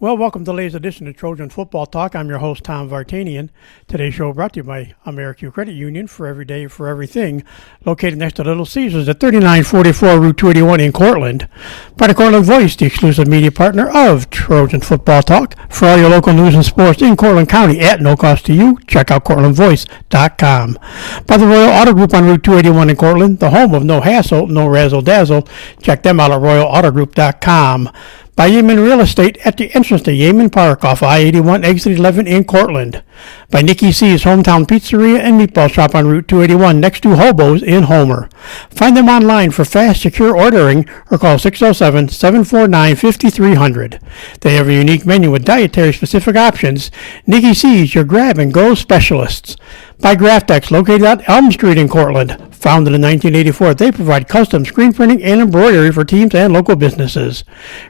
Well, welcome to today's edition of Trojan Football Talk. I'm your host, Tom Vartanian. Today's show brought to you by AmeriQ Credit Union, for every day, for everything, located next to Little Caesars at 3944 Route 281 in Cortland. By the Cortland Voice, the exclusive media partner of Trojan Football Talk. For all your local news and sports in Cortland County at no cost to you, check out CortlandVoice.com. By the Royal Auto Group on Route 281 in Cortland, the home of no hassle, no razzle-dazzle. Check them out at RoyalAutoGroup.com. By Yemen Real Estate at the entrance to Yemen Park off I-81 exit 11 in Cortland. By Nikki C's Hometown Pizzeria and Meatball Shop on Route 281 next to Hobo's in Homer. Find them online for fast, secure ordering or call 607-749-5300. They have a unique menu with dietary-specific options. Nikki C's, your grab-and-go specialists. By Graftex, located on Elm Street in Cortland. Founded in 1984, they provide custom screen printing and embroidery for teams and local businesses.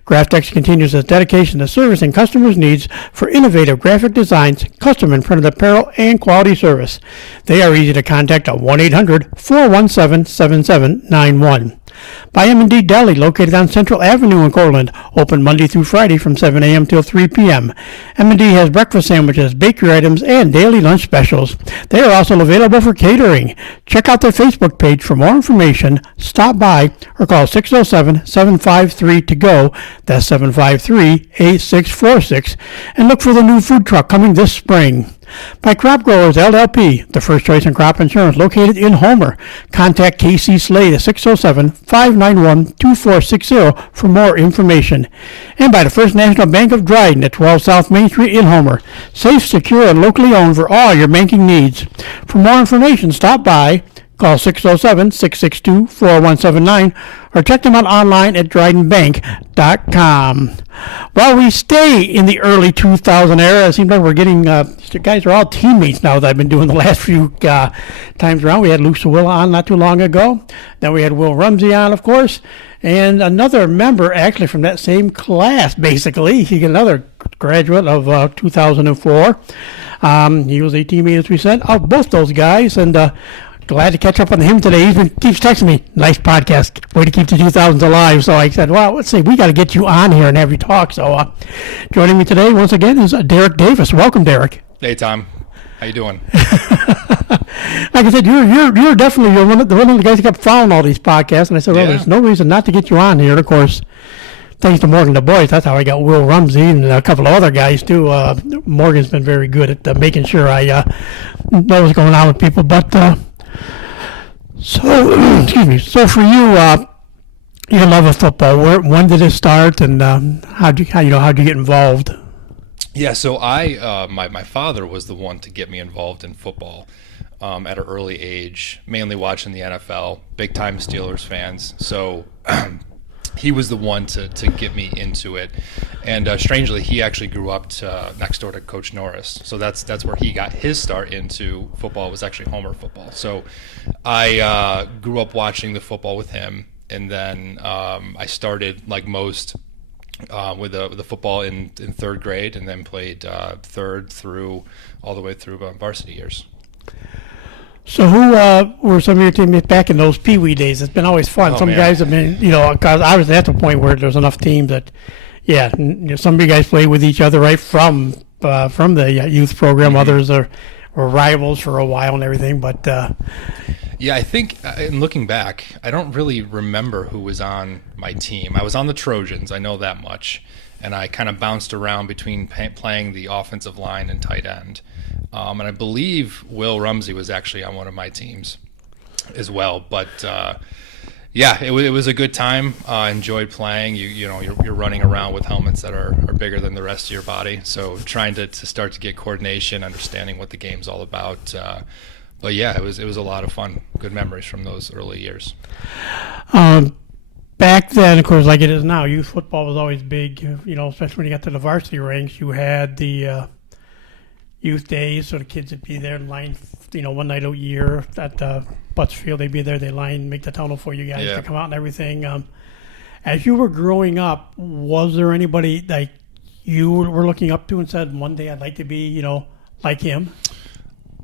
Graftex continues its dedication to servicing customers' needs for innovative graphic designs, custom and printed apparel, and quality service. They are easy to contact at 1-800-417-7791. By M&D Deli, located on Central Avenue in Cortland, open Monday through Friday from 7 a.m. till 3 p.m. M&D has breakfast sandwiches, bakery items, and daily lunch specials. They are also available for catering. Check out their Facebook page for more information. Stop by or call 607-753-TO-GO, that's 753-8646, and look for the new food truck coming this spring. By Crop Growers LLP, the first choice in crop insurance, located in Homer. Contact KC Slade at 607-591-2460 for more information. And by the First National Bank of Dryden at 12 South Main Street in Homer. Safe, secure, and locally owned for all your banking needs. For more information, stop by. Call 607-662-4179 or check them out online at drydenbank.com. While we stay in the early 2000 era, it seems like we're getting, the guys are all teammates now that I've been doing the last few times around. We had Lou Sawilla on not too long ago. Then we had Will Rumsey on, of course, and another member actually from that same class, basically. He's another graduate of 2004. He was a teammate, as we said, of both those guys, and glad to catch up on him today. He keeps texting me, nice podcast, way to keep the 2000s alive. So I said, well, let's see, we got to get you on here and have you talk. So joining me today, once again, is Derek Davis. Welcome, Derek. Hey, Tom. How you doing? Like I said, you're definitely one of the guys that kept following all these podcasts. And I said, well, there's no reason not to get you on here. And, of course, thanks to Morgan Du Bois, that's how I got Will Rumsey and a couple of other guys, too. Morgan's been very good at making sure I know what's going on with people. But So, excuse me. So for you, your love of football, when did it start, and how'd you get involved? Yeah, so my father was the one to get me involved in football at an early age, mainly watching the NFL, big time Steelers fans. So he was the one to get me into it, and strangely, he actually grew up next door to Coach Norris. So that's where he got his start into football. Was actually Homer football. So I grew up watching the football with him, and then I started like most with the football in third grade, and then played third through all the way through varsity years. So who were some of your teammates back in those Pee Wee days? It's been always fun. Some guys have been, because I was at the point where there's enough teams that, some of you guys played with each other right from the youth program. Mm-hmm. Others were rivals for a while and everything. But yeah, I think in looking back, I don't really remember who was on my team. I was on the Trojans, I know that much, and I kind of bounced around between playing the offensive line and tight end. And I believe Will Rumsey was actually on one of my teams as well. But it was a good time. I enjoyed playing. You're running around with helmets that are bigger than the rest of your body. So trying to start to get coordination, understanding what the game's all about. But yeah, it was a lot of fun. Good memories from those early years. Back then, of course, like it is now, youth football was always big. Especially when you got to the varsity ranks, you had the youth days, so the kids would be there in line, one night a year at Butts Field. They'd be there, they line, make the tunnel for you guys to come out and everything. As you were growing up, was there anybody like you were looking up to and said, one day I'd like to be, like him?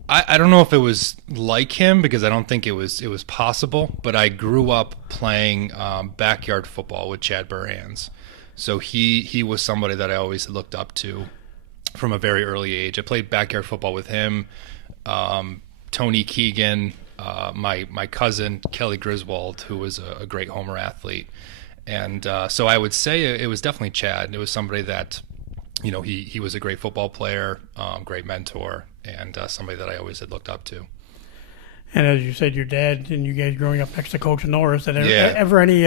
I don't know if it was like him, because I don't think it was possible, but I grew up playing backyard football with Chad Burhans. So he was somebody that I always looked up to from a very early age. I played backyard football with him, Tony Keegan, my cousin Kelly Griswold, who was a great Homer athlete, and so I would say it was definitely Chad. It was somebody that, he was a great football player, great mentor, and somebody that I always had looked up to. And as you said, your dad and you guys growing up next to Coach Norris, did Yeah. ever any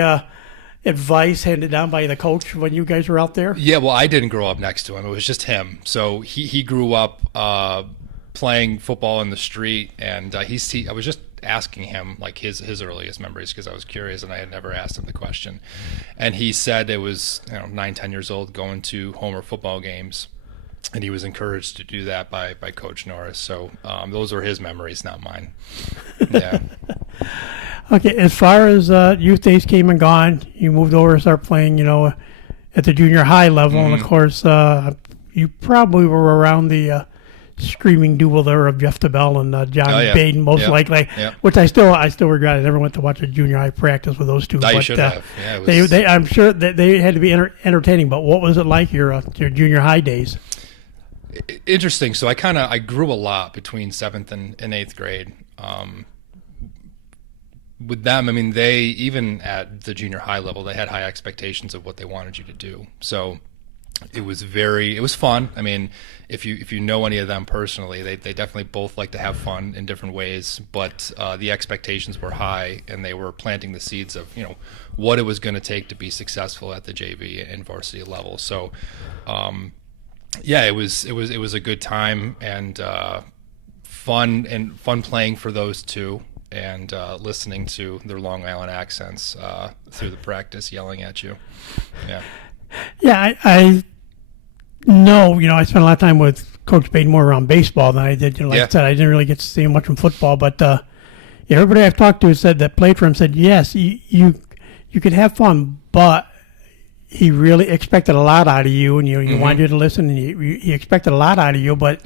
advice handed down by the coach when you guys were out there? Yeah, well, I didn't grow up next to him. It was just him. So he grew up playing football in the street, and I was just asking him like his earliest memories because I was curious and I had never asked him the question. And he said it was 9-10 years old going to Homer football games, and he was encouraged to do that by Coach Norris. So those are his memories, not mine. Yeah. Okay, as far as youth days came and gone, you moved over and started playing, at the junior high level. And, of course, you probably were around the screaming duel there of Jeff DeBell and John Baden, most likely, which I still regret. I never went to watch a junior high practice with those two. You should have. Yeah, I'm sure that they had to be entertaining, but what was it like your junior high days? Interesting. So I grew a lot between 7th and 8th grade. With them, I mean, they, even at the junior high level, they had high expectations of what they wanted you to do. So it was fun. I mean, if you know any of them personally, they definitely both like to have fun in different ways, but the expectations were high, and they were planting the seeds of, what it was going to take to be successful at the JV and varsity level. So, yeah, it was a good time, and fun playing for those two, and listening to their Long Island accents through the practice, yelling at you. Yeah. Yeah, I know, I spent a lot of time with Coach Baden more around baseball than I did. Like I said, I didn't really get to see him much from football, but everybody I've talked to said that played for him said, yes, you could have fun, but he really expected a lot out of you, and you wanted you to listen, and he expected a lot out of you, but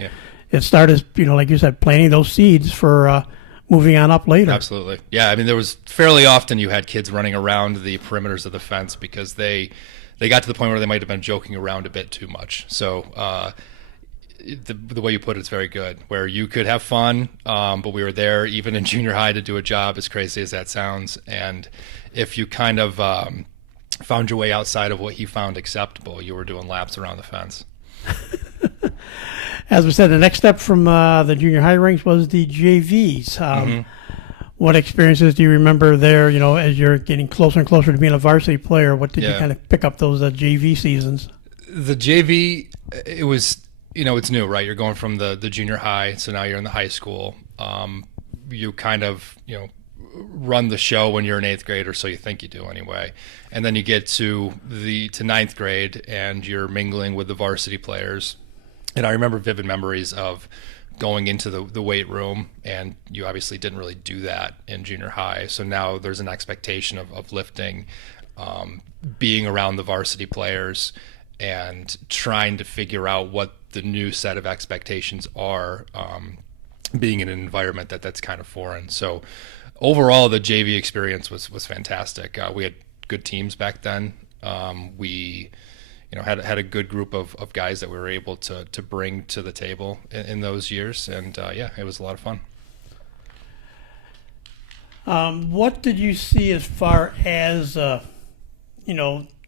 it started, like you said, planting those seeds for moving on up later. Absolutely. Yeah, I mean, there was fairly often you had kids running around the perimeters of the fence because they got to the point where they might have been joking around a bit too much. So the way you put it's very good, where you could have fun, but we were there even in junior high to do a job, as crazy as that sounds. And if you kind of found your way outside of what he found acceptable, you were doing laps around the fence. As we said, the next step from the junior high ranks was the JVs. What experiences do you remember there, as you're getting closer and closer to being a varsity player? What did you kind of pick up those JV seasons? The JV, it was, it's new, right? You're going from the junior high, so now you're in the high school. You kind of, run the show when you're in 8th grade, or so you think you do anyway. And then you get to 9th grade, and you're mingling with the varsity players. And I remember vivid memories of going into the weight room, and you obviously didn't really do that in junior high. So now there's an expectation of lifting, being around the varsity players, and trying to figure out what the new set of expectations are, being in an environment that's kind of foreign. So overall, the JV experience was fantastic. We had good teams back then. We had a good group of guys that we were able to bring to the table in those years, and it was a lot of fun. What did you see as far as the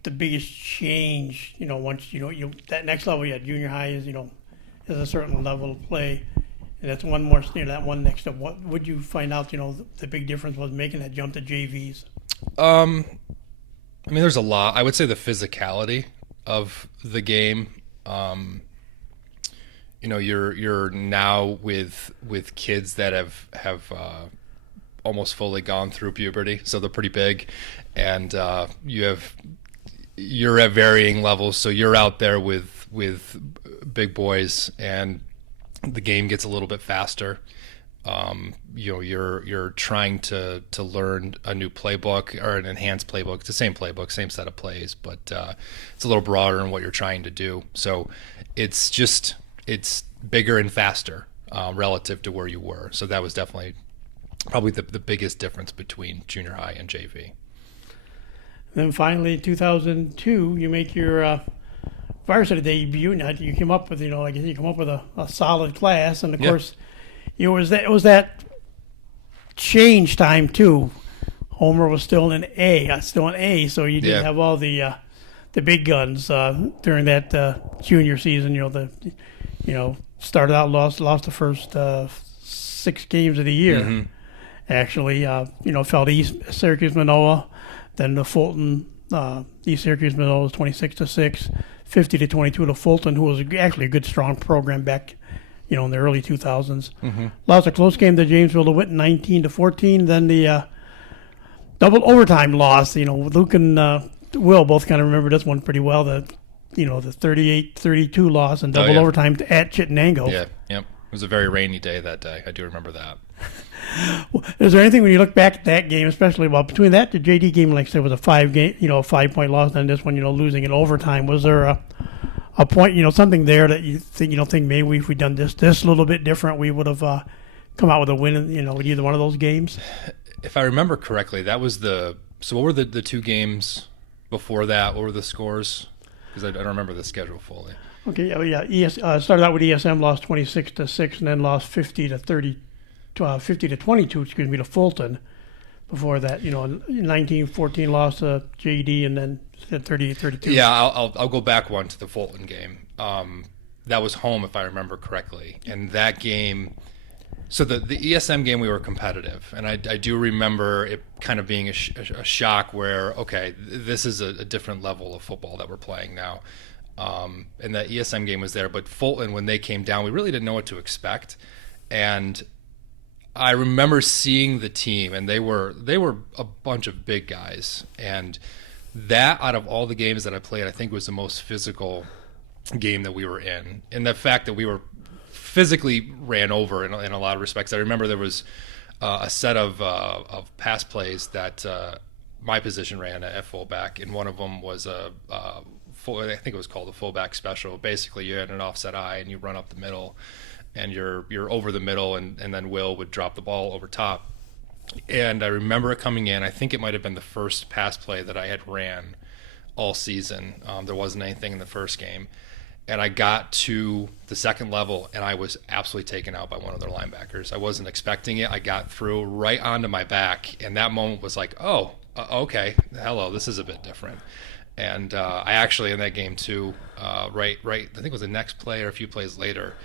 biggest change? Once you that next level, junior high is is a certain level of play, and that's one more that one next step. What would you find out? The big difference was making that jump to JVs. I mean, there's a lot. I would say the physicality of the game. You're now with kids that have almost fully gone through puberty, so they're pretty big, and you're at varying levels. So you're out there with big boys, and the game gets a little bit faster. You're trying to learn a new playbook or an enhanced playbook. It's the same playbook, same set of plays, but it's a little broader in what you're trying to do. So it's bigger and faster relative to where you were. So that was definitely probably the biggest difference between junior high and JV. then finally, 2002, you make your varsity debut. And you came up with, like you come up with a solid class, and of course, it was that change time too. Homer was still in A, so you didn't have all the big guns during that junior season. Started out lost the first 6 games of the year. Mm-hmm. Actually, fell to East Syracuse Manoa, then the Fulton. East Syracuse Manoa was 26-6, 50-22 to Fulton, who was actually a good, strong program back, in the early 2000s. Mm-hmm. Lost a close game to Jamesville DeWitt, 19-14. Then the double overtime loss. Luke and Will both kind of remember this one pretty well. The 38-32 loss and double overtime at Chittenango. Yeah, yep. It was a very rainy day that day. I do remember that. Is there anything when you look back at that game, especially between that the JD game, like I said, was a 5-point loss, and this one, losing in overtime? Was there a point, something there that you think maybe if we'd done this a little bit different, we would have come out with a win, with either one of those games? If I remember correctly, that was so what were the 2 games before that? What were the scores? Because I don't remember the schedule fully. Okay, started out with ESM, lost 26-6, and then lost 50-22, to Fulton. Before that, 19-14 loss to JD, and then 38-32. Yeah, I'll go back one to the Fulton game. That was home, if I remember correctly, and that game. So the ESM game, we were competitive, and I do remember it kind of being a shock where, okay, this is a different level of football that we're playing now. And that ESM game was there, but Fulton, when they came down, we really didn't know what to expect. And I remember seeing the team, and they were a bunch of big guys. And that, out of all the games that I played, I think was the most physical game that we were in. And the fact that we were physically ran over in a lot of respects. I remember there was a set of pass plays that my position ran at fullback, and one of them was I think it was called a fullback special. Basically, you had an offset eye and you run up the middle, and you're over the middle, and then Will would drop the ball over top. And I remember it coming in. I think it might have been the first pass play that I had ran all season. There wasn't anything in the first game. And I got to the second level, and I was absolutely taken out by one of their linebackers. I wasn't expecting it. I got through right onto my back, and that moment was like, okay, hello, this is a bit different. And I actually, in that game too, right, I think it was the next play or a few plays later,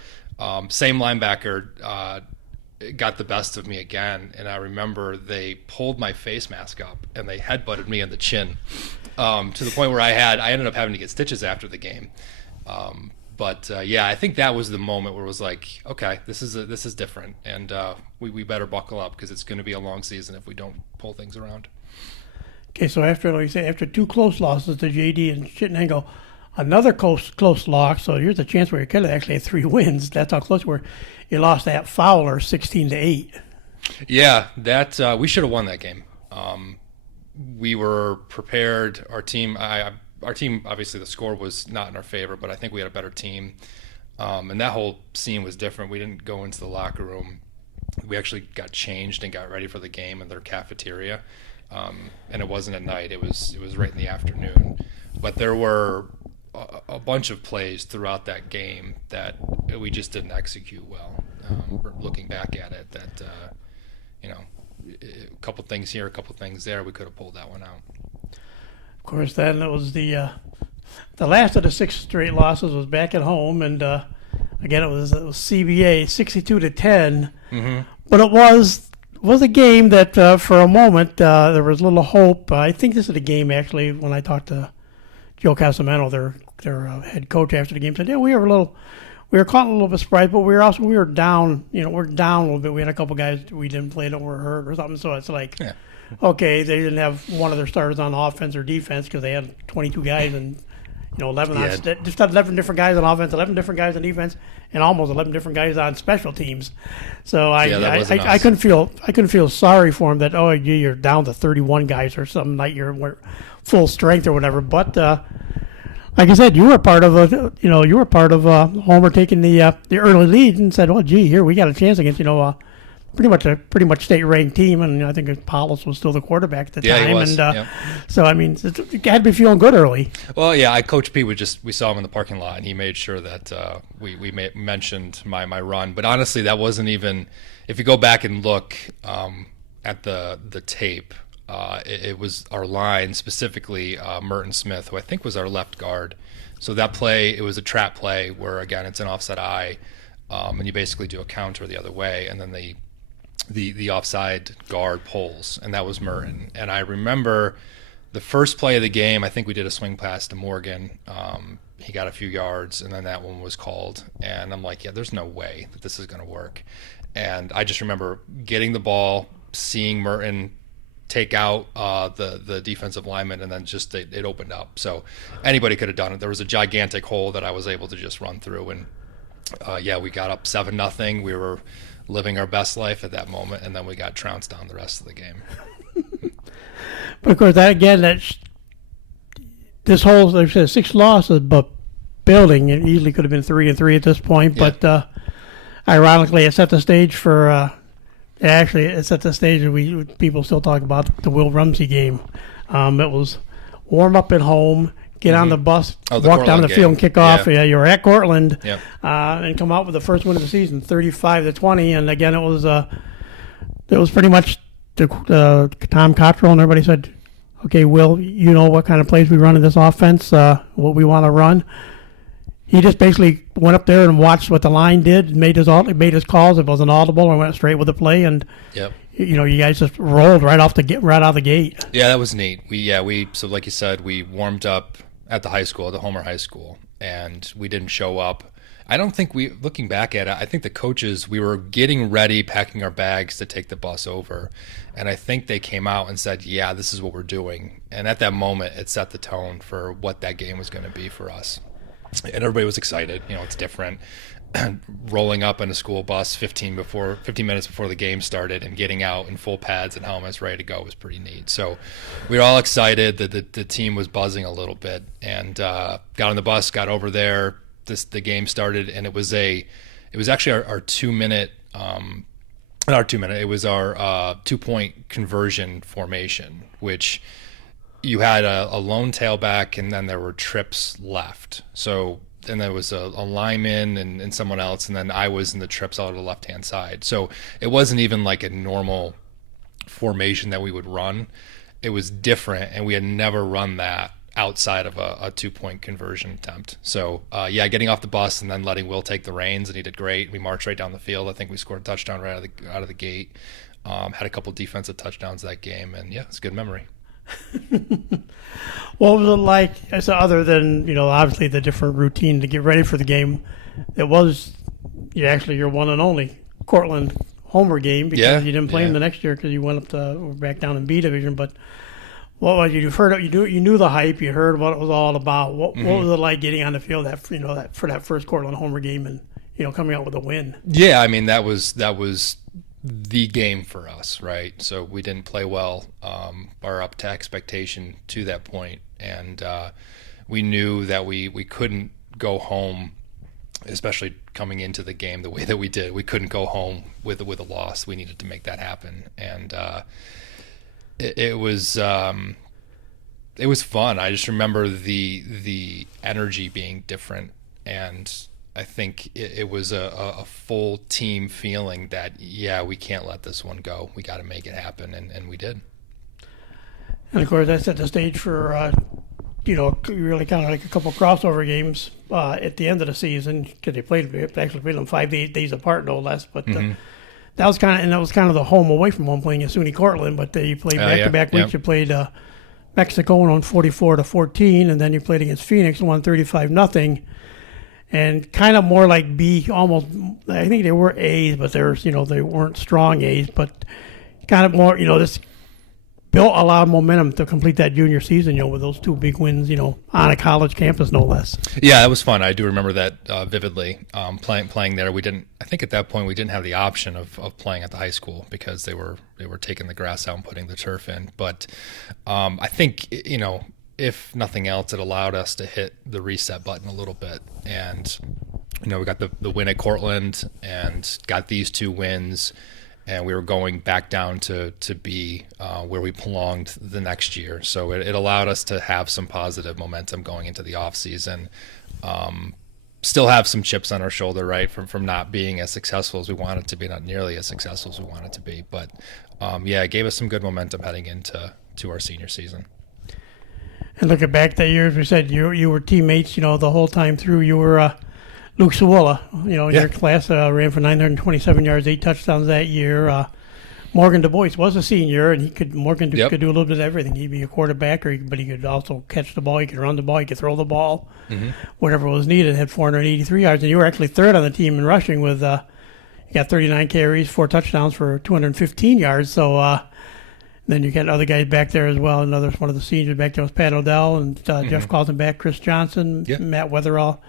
same linebacker got the best of me again, and I remember they pulled my face mask up, and they headbutted me in the chin to the point where I ended up having to get stitches after the game. But I think that was the moment where it was like, okay, this is different, and we better buckle up because it's going to be a long season if we don't pull things around. Okay, so after 2 close losses to JD and Chittenango, another close loss. So here's a chance where you could have actually had 3 wins. That's how close we're. You lost at Fowler 16-8. Yeah, that we should have won that game. We were prepared. Our team, obviously the score was not in our favor, but I think we had a better team. And that whole scene was different. We didn't go into the locker room. We actually got changed and got ready for the game in their cafeteria. And it wasn't at night. It was right in the afternoon. But there were a bunch of plays throughout that game that we just didn't execute well. Looking back at it, that a couple things here, a couple things there, we could have pulled that one out. Of course, then it was the last of the 6 straight losses was back at home, and again it was CBA 62-10. Mm-hmm. But it was a game that for a moment there was a little hope. I think this is a game actually when I talked to Joe Casamano, their head coach after the game, said, we were caught a little bit surprised, but we were down. We're down a little bit. We had a couple guys we didn't play that were hurt or something. So it's like, okay, they didn't have one of their starters on offense or defense because they had 22 guys and 11 different guys on offense, 11 different guys on defense, and almost 11 different guys on special teams. So I couldn't feel sorry for him that you're down to 31 guys or some night you're full strength or whatever. But like I said, you were part of Homer taking the early lead and said, here we got a chance against pretty much state ranked team, and I think Paulus was still the quarterback at the time. He was. And Yep. so I mean, you had to be feeling good early. Well, yeah, Coach P we saw him in the parking lot, and he made sure that we mentioned my run. But honestly, that wasn't even. If you go back and look at the tape, it was our line, specifically Merton Smith, who I think was our left guard. So that play, it was a trap play where, again, it's an offside eye, and you basically do a counter the other way, and then the offside guard pulls, and that was Merton. And I remember the first play of the game, I think we did a swing pass to Morgan. He got a few yards, and then that one was called. And I'm like, yeah, there's no way that this is going to work. And I just remember getting the ball, seeing Merton take out the defensive lineman, and then just it opened up. So anybody could have done it. There was a gigantic hole that I was able to just run through, and we got up 7-0. We were living our best life at that moment, and then we got trounced on the rest of the game. But of course, this whole, like I said, 6 losses, but building, it easily could have been 3-3 at this point. Yeah. But ironically, it set the stage for. Actually, it's at the stage that people still talk about the Will Rumsey game. It was warm up at home, get on the bus, walk down the field and kick off. Yeah, you were at Cortland, and come out with the first win of the season, 35-20. And again, it was pretty much Tom Cottrell and everybody said, "Okay, Will, you know what kind of plays we run in this offense, what we want to run." He just basically went up there and watched what the line did, made his calls. If it was an audible, and went straight with the play, and you guys just rolled right out of the gate. Yeah, that was neat. So like you said, we warmed up at the high school, the Homer High School, and we didn't show up. I don't think looking back at it, I think the coaches, we were getting ready, packing our bags to take the bus over, and I think they came out and said, "Yeah, this is what we're doing." And at that moment, it set the tone for what that game was going to be for us. And everybody was excited. It's different. Rolling up in a school bus 15 minutes before the game started and getting out in full pads and helmets ready to go was pretty neat. So we were all excited that the team was buzzing a little bit, and got on the bus, got over there. The game started, and it was actually our 2-minute, not our 2-minute, it was our 2-point conversion formation, which you had a lone tailback, and then there were trips left. So then there was a lineman and someone else, and then I was in the trips out of the left-hand side. So it wasn't even like a normal formation that we would run. It was different, and we had never run that outside of a 2-point conversion attempt. So, getting off the bus and then letting Will take the reins, and he did great. We marched right down the field. I think we scored a touchdown right out of the gate. Had a couple defensive touchdowns that game, and it's a good memory. What was it like, so other than, obviously the different routine to get ready for the game? It was your one and only Cortland Homer game, because you didn't play him the next year because you went back down in B division. But what was you heard? You knew the hype. You heard what it was all about. What was it like getting on the field for that first Cortland Homer game and coming out with a win? Yeah, I mean that was the game for us, right? So we didn't play well, or up to expectation to that point, and we knew that we couldn't go home, especially coming into the game the way that we did. We couldn't go home with a loss. We needed to make that happen, and it was fun. I just remember the energy being different, and I think it was a full team feeling that, we can't let this one go. We got to make it happen, and we did. And, of course, that set the stage for, really kind of like a couple crossover games at the end of the season, because they played them 5 days apart, no less. But that was kind of the home away from home, playing at SUNY Cortland. But you played back-to-back weeks. You played Mexico and won 44-14, and then you played against Phoenix and won 35-0. And kind of more like B, almost. I think they were A's, but they weren't strong A's. But kind of more, this built a lot of momentum to complete that junior season, with those 2 big wins, on a college campus, no less. Yeah, that was fun. I do remember that vividly. Playing there, I think at that point we didn't have the option of playing at the high school because they were taking the grass out and putting the turf in. But I think if nothing else, it allowed us to hit the reset button a little bit. And, we got the win at Cortland and got these 2 wins. and we were going back down to be where we belonged the next year. So it allowed us to have some positive momentum going into the off season. Still have some chips on our shoulder, right, from not being as successful as we wanted to be, not nearly as successful as we wanted to be. But it gave us some good momentum heading into our senior season. And looking back that year, as we said, you were teammates, the whole time through. You were Luke Sawilla, in your class, ran for 927 yards, 8 touchdowns that year. Morgan Du Bois was a senior, and Morgan could do a little bit of everything. He'd be a quarterback, but he could also catch the ball. He could run the ball. He could throw the ball, whatever was needed. Had 483 yards, and you were actually third on the team in rushing with you got 39 carries, 4 touchdowns for 215 yards. So then you got other guys back there as well. Another one of the seniors back there was Pat Odell and Jeff Calton, Chris Johnson, Matt Weatherall,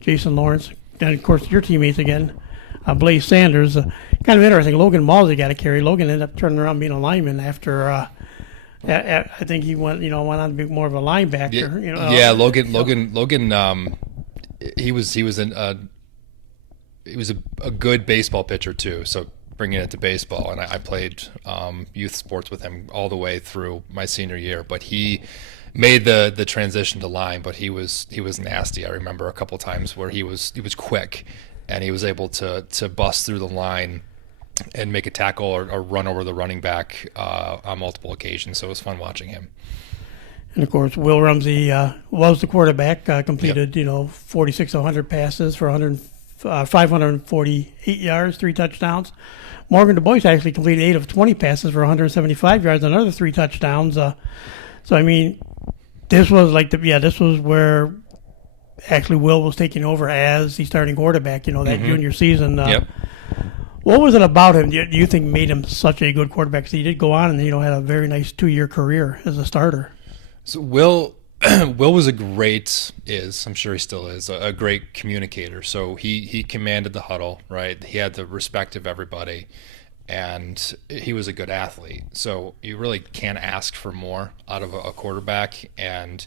Jason Lawrence, and of course your teammates again. Blaze Sanders, kind of interesting. Logan Malsey got a carry. Logan ended up turning around being a lineman after. I think he went on to be more of a linebacker. Logan. He was a good baseball pitcher too. So bringing it to baseball, and I played youth sports with him all the way through my senior year. But he made the transition to line, but he was nasty. I remember a couple times where he was quick. And he was able to bust through the line and make a tackle or run over the running back on multiple occasions. So it was fun watching him. And, of course, Will Rumsey was the quarterback, completed, 46 of 100 passes for 548 yards, 3 touchdowns. Morgan Du Bois actually completed 8 of 20 passes for 175 yards, another 3 touchdowns. This was this was where actually Will was taking over as the starting quarterback, that junior season. What was it about him do you think made him such a good quarterback? Because he did go on and, had a very nice 2-year career as a starter. So Will was I'm sure he still is, a great communicator. So he commanded the huddle, right? He had the respect of everybody, and he was a good athlete. So you really can't ask for more out of a quarterback, and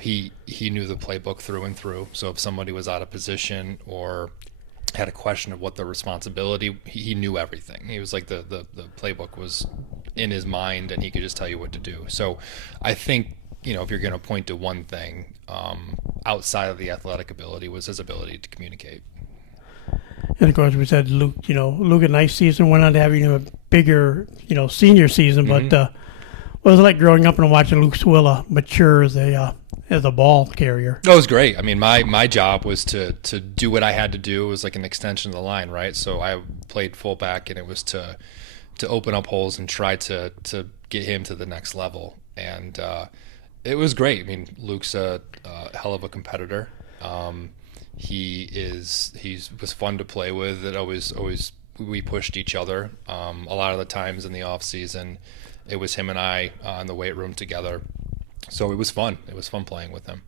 he knew the playbook through and through. So if somebody was out of position or had a question of what the responsibility, he knew everything. He was like the playbook was in his mind, and he could just tell you what to do. So I think, if you're going to point to one thing outside of the athletic ability, was his ability to communicate. And of course, we said Luke a nice season, went on to having a bigger, senior season, but what was it like growing up and watching Luke Sawilla mature as a ball carrier? It was great. I mean, my job was to do what I had to do. It was like an extension of the line, right? So I played fullback, and it was to open up holes and try to get him to the next level. And it was great. I mean, Luke's a hell of a competitor. He was fun to play with. It always we pushed each other. A lot of the times in the off season, it was him and I in the weight room together. So it was fun. It was fun playing with him.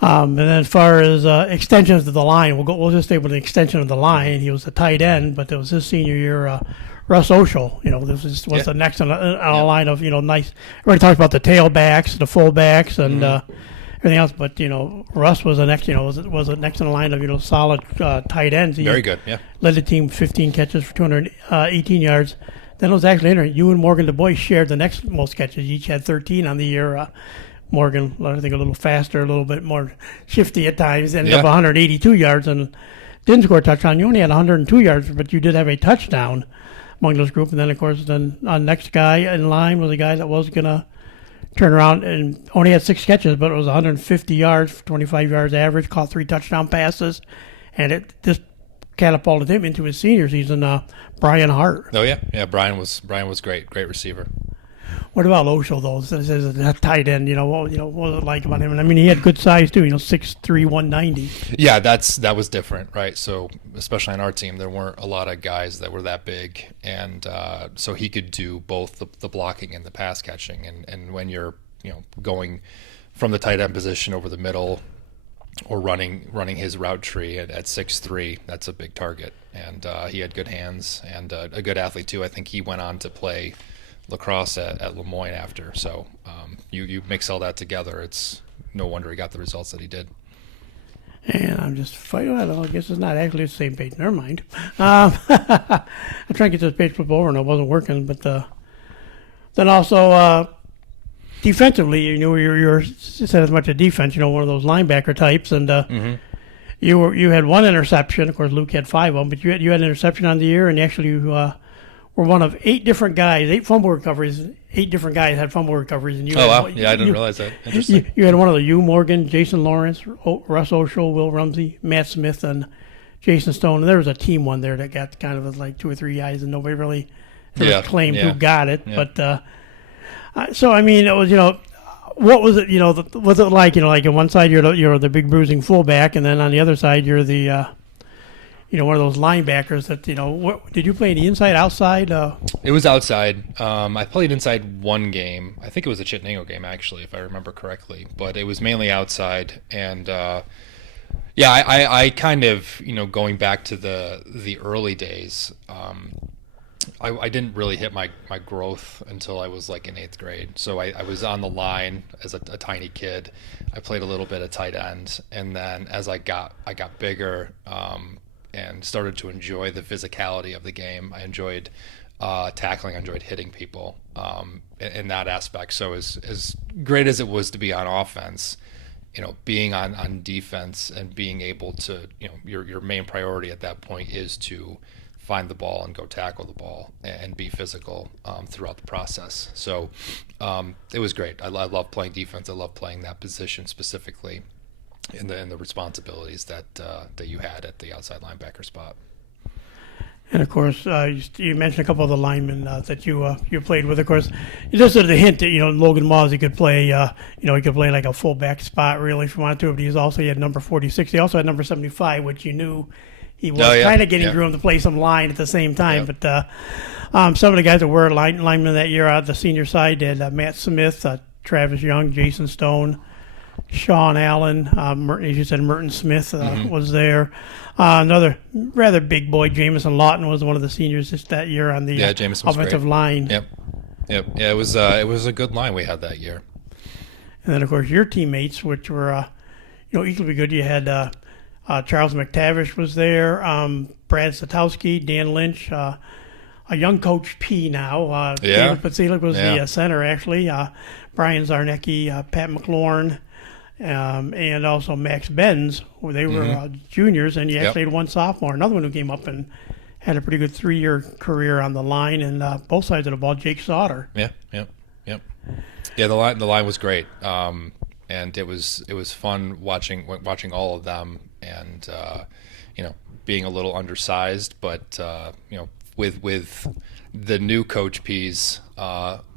And then as far as extensions of the line, we'll just stay with an extension of the line. He was a tight end, but it was his senior year. Russ Oshel, this was the next on a line of, nice. Everybody talks about the tailbacks, the fullbacks, and everything else, but Russ was the next, was the next in the line of solid tight ends. Very good, yeah. Led the team 15 catches for 218 yards. Then it was actually interesting. You and Morgan Du Bois shared the next most catches. You each had 13 on the year. Morgan, I think, a little faster, a little bit more shifty at times. Ended up 182 yards and didn't score a touchdown. You only had 102 yards, but you did have a touchdown among those group. And then, of course, next guy in line was a guy that was going to turn around and only had 6 catches, but it was 150 yards, 25 yards average, caught 3 touchdown passes, and it just catapulted him into his senior season. Brian Hart. Oh yeah. Brian was great receiver. What about Oshel though? As a tight end, what was it like about him? And I mean, he had good size too. 6'3", 190. Yeah, that was different, right? So especially on our team, there weren't a lot of guys that were that big, and so he could do both the blocking and the pass catching. And when you're going from the tight end position over the middle, or running his route tree at 6'3", that's a big target. And he had good hands and a good athlete too. I think he went on to play lacrosse at Lemoyne after. So you mix all that together, it's no wonder he got the results that he did. And I'm just fighting. I don't know. I guess it's not actually the same page. Never mind. I'm trying to get this page flipped over, and it wasn't working. But then also defensively, you're said as much a defense. One of those linebacker types, and you had one interception. Of course, Luke had 5 of them, but you had an interception on the year, and actually were one of 8 different guys, 8 fumble recoveries. 8 different guys had fumble recoveries, and you. Oh wow! Yeah, I didn't realize that. Interesting. You had one of the Hugh Morgan, Jason Lawrence, Russ Oshel, Will Rumsey, Matt Smith, and Jason Stone. And there was a team one there that got kind of like 2 or 3 guys, and nobody really claimed who got it. Yeah. But so I mean, it was what was it? Was it like like on one side you're the big bruising fullback, and then on the other side you're the one of those linebackers that, did you play the inside, outside? It was outside. I played inside one game. I think it was a Chittenango game, actually, if I remember correctly. But it was mainly outside. And, I kind of, going back to the early days, I didn't really hit my growth until I was like in 8th grade. So I was on the line as a tiny kid. I played a little bit of tight end. And then as I got bigger, and started to enjoy the physicality of the game. I enjoyed tackling. I enjoyed hitting people in that aspect. So as great as it was to be on offense, being on defense and being able to, your main priority at that point is to find the ball and go tackle the ball and be physical throughout the process. So it was great. I love playing defense. I love playing that position specifically. In the responsibilities that you had at the outside linebacker spot. And of course, you mentioned a couple of the linemen that you played with. Of course, you just sort of hint that Logan Moss, he could play he could play like a fullback spot really if you wanted to. But he had number 46. He also had number 75, which you knew he was kind of getting room to play some line at the same time. But some of the guys that were linemen that year on the senior side had Matt Smith, Travis Young, Jason Stone, Sean Allen, as you said, Merton Smith was there. Another rather big boy, Jamison Lawton, was one of the seniors just that year on the offensive line. Yep. Yeah, it was a good line we had that year. And then, of course, your teammates, which were equally good. You had Charles McTavish was there, Brad Satowski, Dan Lynch, a young Coach P now. David Pacilik was the center, actually. Brian Zarnecki, Pat McLaurin. And also Max Benz, where they were juniors, and you actually had one sophomore, another one who came up and had a pretty good 3-year career on the line, and both sides of the ball, Jake Sauter. Yeah. The line was great, and it was fun watching all of them, and being a little undersized, but with the new Coach P's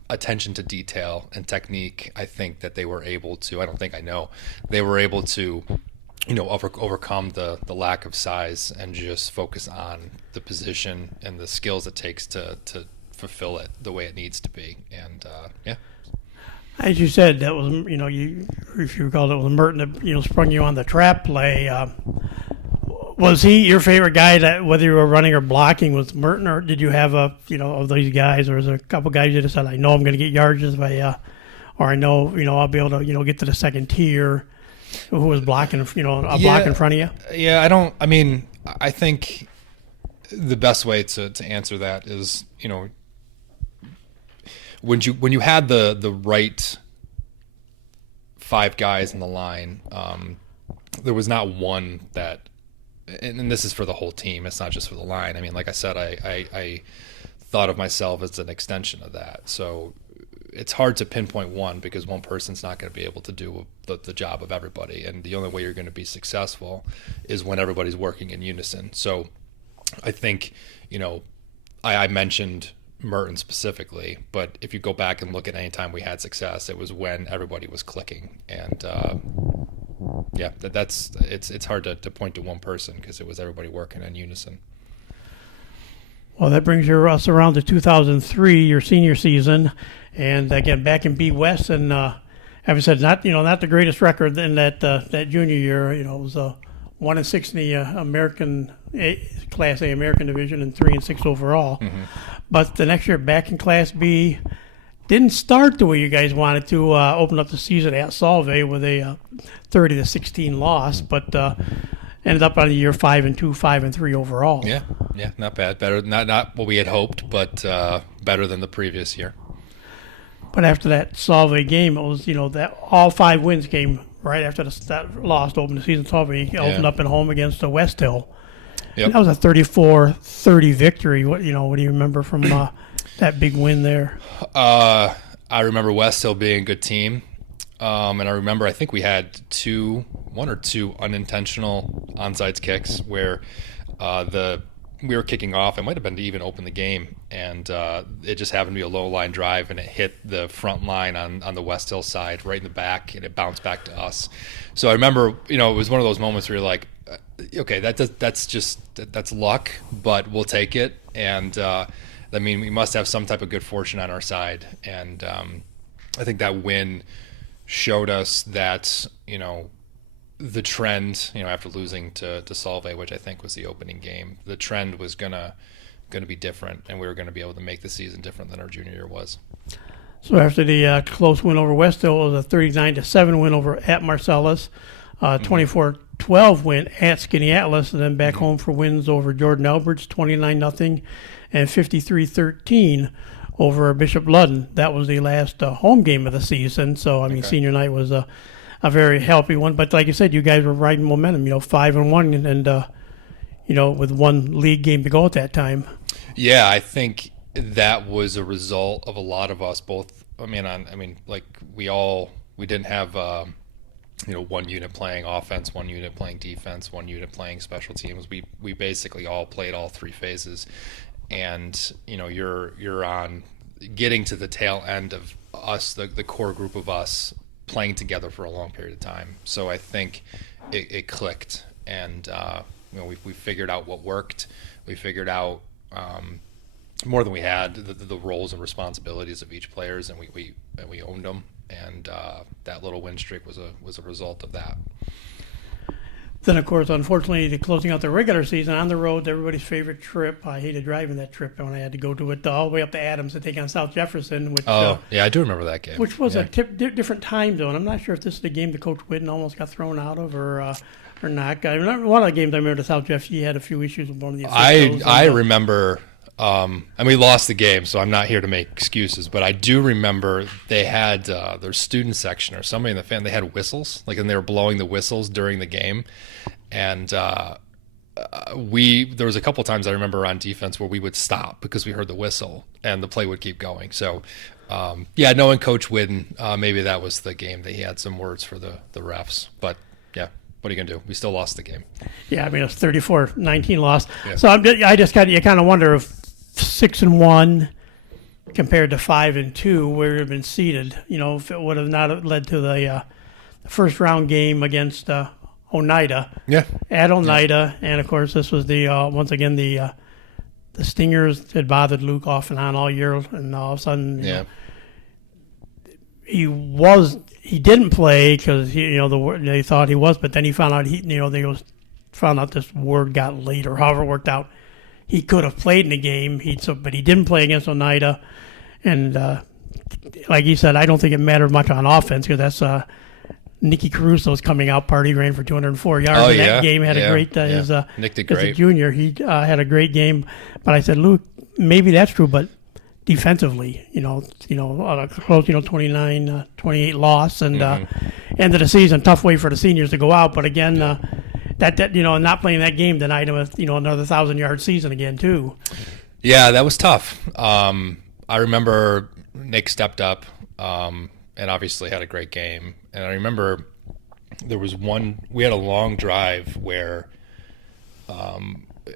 attention to detail and technique, I think that they were able to. They were able to, overcome the lack of size and just focus on the position and the skills it takes to fulfill it the way it needs to be. And as you said, that was if you recall, it was Merton that sprung you on the trap play. Was he your favorite guy that, whether you were running or blocking, was Merton, or did you have of these guys, or was there a couple guys you just said, I know I'm going to get yards if or I know, I'll be able to, get to the second tier, who was blocking, block in front of you? Yeah, I think the best way to answer that is, when you had the right 5 guys in the line, there was not one that, and this is for the whole team, it's not just for the line. I mean, like I said, I thought of myself as an extension of that. So it's hard to pinpoint one because one person's not going to be able to do the job of everybody. And the only way you're going to be successful is when everybody's working in unison. So I think, I mentioned Merton specifically, but if you go back and look at any time we had success, it was when everybody was clicking. And it's hard to point to one person because it was everybody working in unison. Well, that brings us around to 2003, your senior season, and again back in B West, and as I said, not the greatest record in that junior year. It was 1-6 in the American Class A American Division and 3-6 overall. But the next year back in Class B, didn't start the way you guys wanted to. Open up the season at Solvay with a 30-16 loss, but ended up on the year 5-2, 5-3 overall. Yeah, not bad. Better, not what we had hoped, but better than the previous year. But after that Solvay game, it was that all 5 wins came right after that loss to open the season. Solvay opened up at home against the West Hill. Yep. That was a 34-30 victory. What do you remember from that big win there? I remember West Hill being a good team, and I remember I think we had one or two unintentional onside kicks where we were kicking off. It might have been to even open the game, and it just happened to be a low line drive, and it hit the front line on the West Hill side, right in the back, and it bounced back to us. So I remember, it was one of those moments where you're like, okay, that's luck, but we'll take it. And we must have some type of good fortune on our side. And I think that win showed us that the trend, after losing to Solvay, which I think was the opening game, the trend was gonna be different, and we were gonna be able to make the season different than our junior year was. So after the close win over West Hill, it was a 39-7 win over at Marcellus, 24-12 win at Skinny Atlas, and then back home for wins over Jordan Alberts, 29-0, and 53-13 over Bishop Ludden. That was the last home game of the season. So senior night was a very healthy one. But like you said, you guys were riding momentum. 5-1, and with one league game to go at that time. Yeah, I think that was a result of a lot of us both. We didn't have one unit playing offense, one unit playing defense, one unit playing special teams. We basically all played all 3 phases, and you're on getting to the tail end of us, the core group of us playing together for a long period of time. So I think it clicked, and we figured out what worked. We figured out more than we had the roles and responsibilities of each players, and we owned them. And that little win streak was a result of that. Then, of course, unfortunately, the closing out the regular season on the road, everybody's favorite trip. I hated driving that trip when I had to go to it all the way up to Adams to take on South Jefferson. Which, I do remember that game. Which was a different time zone. I'm not sure if this is the game that Coach Whitten almost got thrown out of or not. One of the games I remember, South Jefferson, he had a few issues with one of the officials. I remember. We lost the game, so I'm not here to make excuses, but I do remember they had their student section or somebody in the fan. They had whistles, and they were blowing the whistles during the game, and there was a couple times I remember on defense where we would stop because we heard the whistle and the play would keep going. So, knowing Coach Whitten, maybe that was the game that he had some words for the refs, but yeah. What are you going to do? We still lost the game. Yeah, it was 34-19 loss. Yeah. So you kind of wonder if 6-1 compared to 5-2, where it had been seeded. If it would have not led to the first round game against Oneida. Yeah. At Oneida, and of course this was the once again the Stingers had bothered Luke off and on all year, and all of a sudden, he didn't play because they thought he was, but then he found out found out this word got late or however it worked out. He could have played in the game, but he didn't play against Oneida, and like he said, I don't think it mattered much on offense because that's Nicky Caruso's coming out party, ran for 204 yards in that game. Had a great Nick did great. As a junior, he had a great game. But I said, Luke, maybe that's true, but defensively, on a close, 29-28 loss, and end of the season, tough way for the seniors to go out. But again, that not playing that game denied him another 1,000-yard season again too. Yeah, that was tough. I remember Nick stepped up and obviously had a great game. And I remember there was we had a long drive where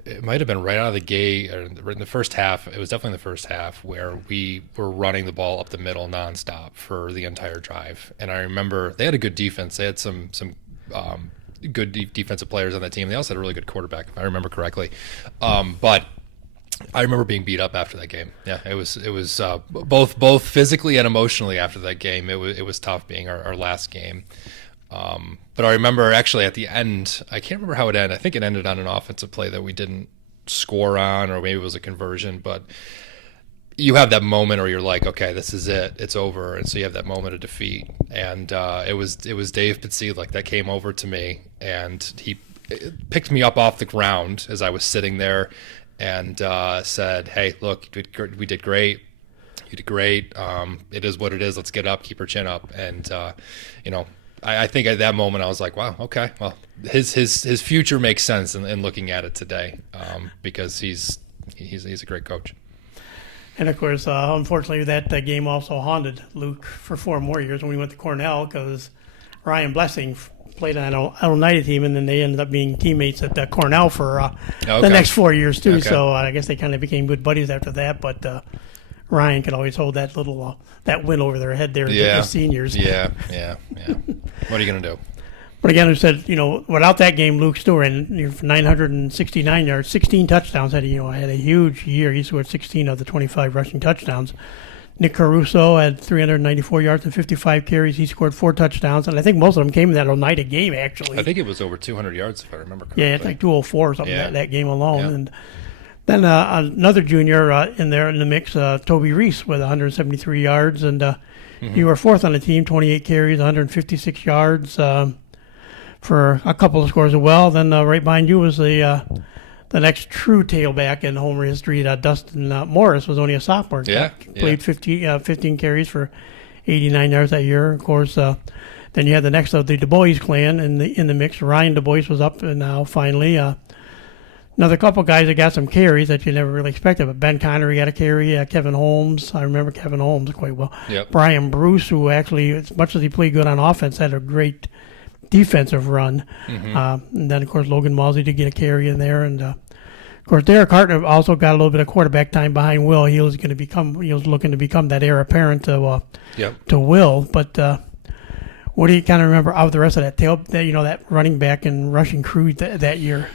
it might have been right out of the gate or in the first half. It was definitely the first half where we were running the ball up the middle nonstop for the entire drive. And I remember they had a good defense. They had some good defensive players on that team. They also had a really good quarterback, if I remember correctly. But I remember being beat up after that game. Yeah, it was both physically and emotionally after that game. It was tough being our last game. But I remember actually at the end, I can't remember how it ended. I think it ended on an offensive play that we didn't score on, or maybe it was a conversion. But you have that moment where you're like, okay, this is it, it's over, and so you have that moment of defeat. And it was Dave Pitzilek that came over to me, and he picked me up off the ground as I was sitting there, and said, "Hey, look, we did great. You did great. It is what it is. Let's get up, keep our chin up." And I think at that moment I was like, wow, okay, well, his future makes sense in looking at it today, because he's a great coach. And of course, unfortunately, that game also haunted Luke for 4 more years when we went to Cornell, because Ryan Blessing played on an Oneida team, and then they ended up being teammates at Cornell for the next 4 years too. Okay. So I guess they kind of became good buddies after that. But Ryan could always hold that little that win over their head there in the seniors. Yeah. What are you going to do? But again, who said, without that game, Luke Stewart and 969 yards, 16 touchdowns, had a huge year. He scored 16 of the 25 rushing touchdowns. Nick Caruso had 394 yards and 55 carries. He scored 4 touchdowns, and I think most of them came in that Oneida game, actually. I think it was over 200 yards, if I remember correctly. Yeah, it's like 204 or something, that game alone. Yeah. And then another junior in the mix, Toby Reese, with 173 yards, and you were 4th on the team, 28 carries, 156 yards. For a couple of scores as well. Then right behind you was the next true tailback in Homer history. Dustin Morris was only a sophomore. Played 15 carries for 89 yards that year. Of course, then you had the next of the Du Bois clan in the mix. Ryan Du Bois was up now finally. Another couple guys that got some carries that you never really expected. But Ben Connery got a carry. Kevin Holmes, I remember Kevin Holmes quite well. Yep. Brian Bruce, who actually, as much as he played good on offense, had a great defensive run. And then, of course, Logan Mosley did get a carry in there. And, of course, Derek Hartner also got a little bit of quarterback time behind Will. He was looking to become that heir apparent to Will. But what do you kind of remember of the rest of that running back and rushing crew that year?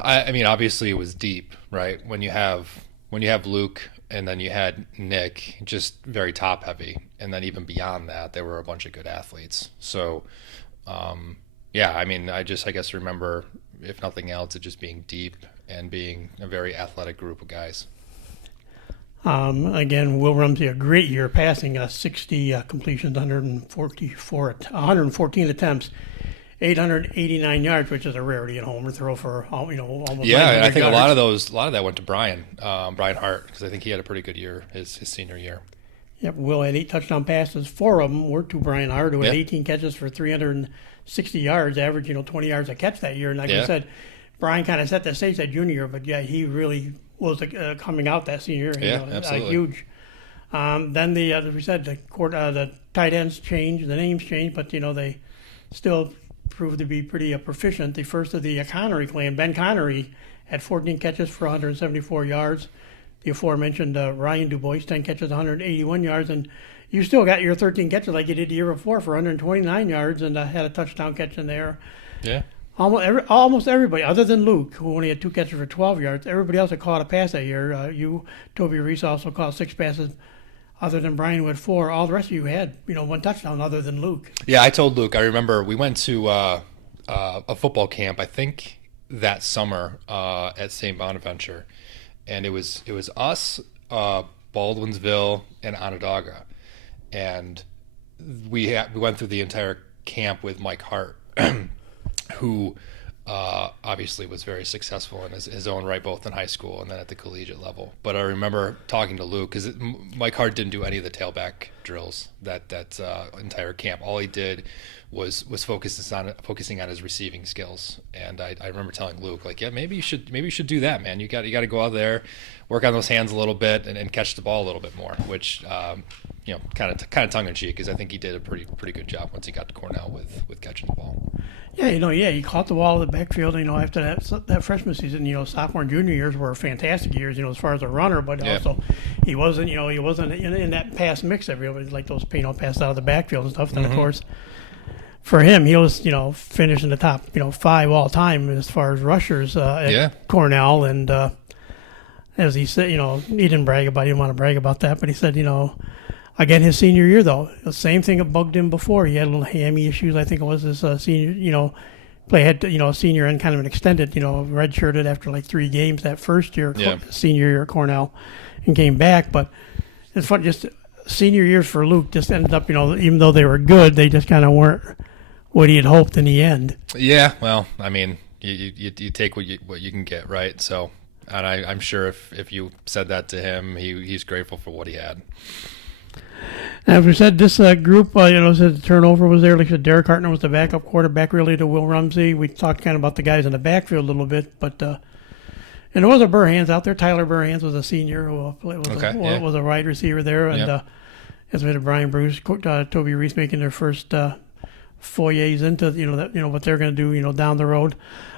I mean, obviously it was deep, right? When you have Luke and then you had Nick, just very top heavy. And then even beyond that, there were a bunch of good athletes. So, I mean, I guess remember, if nothing else, it just being deep and being a very athletic group of guys. Again, Will Rumsey, a great year, passing 60 completions, 114 attempts, 889 yards, which is a rarity at Homer. Throw for almost. Yeah, and I think yards. a lot of that went to Brian Hart, because I think he had a pretty good year his senior year. Yep, Will had 8 touchdown passes. 4 of them were to Brian Hart, who had 18 catches for 360 yards, average 20 yards a catch that year. And like I said, Brian kind of set the stage that junior year, but he really was coming out that senior year. Absolutely. Huge. Then as we said, the tight ends changed, the names changed, but they still proved to be pretty proficient. The first of the Connery clan, Ben Connery, had 14 catches for 174 yards. The aforementioned Ryan Du Bois, 10 catches, 181 yards, and you still got your 13 catches like you did the year before for 129 yards, and had a touchdown catch in there. Yeah. Almost everybody, other than Luke, who only had 2 catches for 12 yards, everybody else had caught a pass that year. Toby Reese also caught 6 passes, other than Brian, who had 4. All the rest of you had, 1 touchdown, other than Luke. Yeah, I told Luke. I remember we went to a football camp, I think that summer at St. Bonaventure. And it was us, Baldwinsville, and Onondaga, and we went through the entire camp with Mike Hart, who obviously was very successful in his own right, both in high school and then at the collegiate level. But I remember talking to Luke, because Mike Hart didn't do any of the tailback drills that entire camp. All he did was focusing on his receiving skills. And I remember telling Luke, like, maybe you should do that, man. You got to go out there, work on those hands a little bit, and catch the ball a little bit more. Which kind of tongue in cheek, because I think he did a pretty good job once he got to Cornell with catching the ball. Yeah, he caught the ball in the backfield. After that freshman season, sophomore and junior years were fantastic years. As far as a runner, but also he wasn't in that pass mix everybody, like those passes out of the backfield and stuff. And of course, for him, he was finishing the top 5 all time as far as rushers at Cornell. And as he said, he didn't brag about. He didn't want to brag about that, but he said, again, his senior year, though, the same thing that bugged him before. He had little hammy issues, I think it was his senior, had a senior and kind of an extended, redshirted after like 3 games that first year, senior year at Cornell, and came back. But it's fun, just senior years for Luke just ended up, even though they were good, they just kind of weren't what he had hoped in the end. Yeah, well, I mean, you take what you can get, right? So, and I'm sure if you said that to him, he's grateful for what he had. As we said, this group, said the turnover was there. Like I said, Derek Hartner was the backup quarterback really to Will Rumsey. We talked kind of about the guys in the backfield a little bit, but and there was a Burhans out there. Tyler Burhans was a senior who was a wide receiver there, and as we had Brian Bruce, Toby Reese making their first forays into what they're going to do down the road.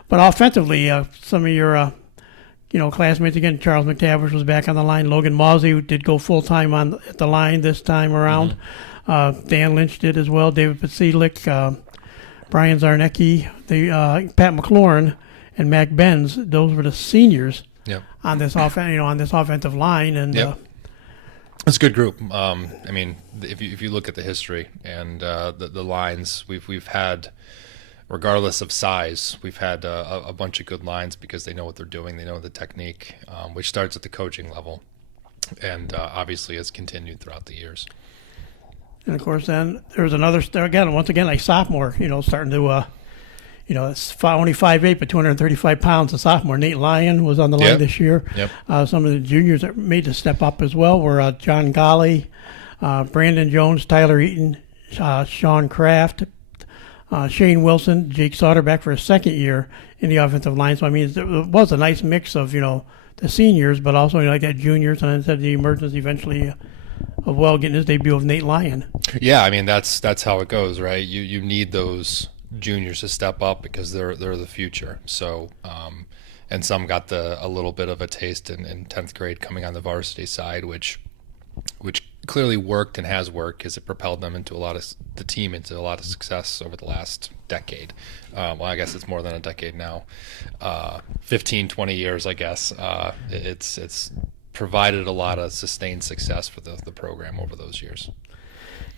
But offensively, some of your classmates again. Charles McTavish was back on the line. Logan Mawsey did go full time at the line this time around. Dan Lynch did as well. David Pasilic, Brian Zarnecki, Pat McLaurin, and Mac Benz. Those were the seniors on this offensive line, and it's a good group. I mean, if you look at the history and the lines we've had. Regardless of size, we've had a bunch of good lines because they know what they're doing. They know the technique, which starts at the coaching level and obviously has continued throughout the years. And, of course, then there's another once again, like sophomore, starting to, it's only 5'8", but 235 pounds. A sophomore, Nate Lyon, was on the line this year. Some of the juniors that made the step up as well were John Golly, Brandon Jones, Tyler Eaton, Sean Kraft, Shane Wilson, Jake Sauter back for a second year in the offensive line. So, I mean, there was a nice mix of, the seniors, but also like that juniors, and then said the emergence eventually of getting his debut of Nate Lyon. Yeah, I mean, that's how it goes, right? You need those juniors to step up because they're the future. So, and some got a little bit of a taste in 10th grade coming on the varsity side, which clearly worked and has worked because it propelled them into a lot of success over the last decade. Well, I guess it's more than a decade now. 15, 20 years, I guess. It's provided a lot of sustained success for the program over those years.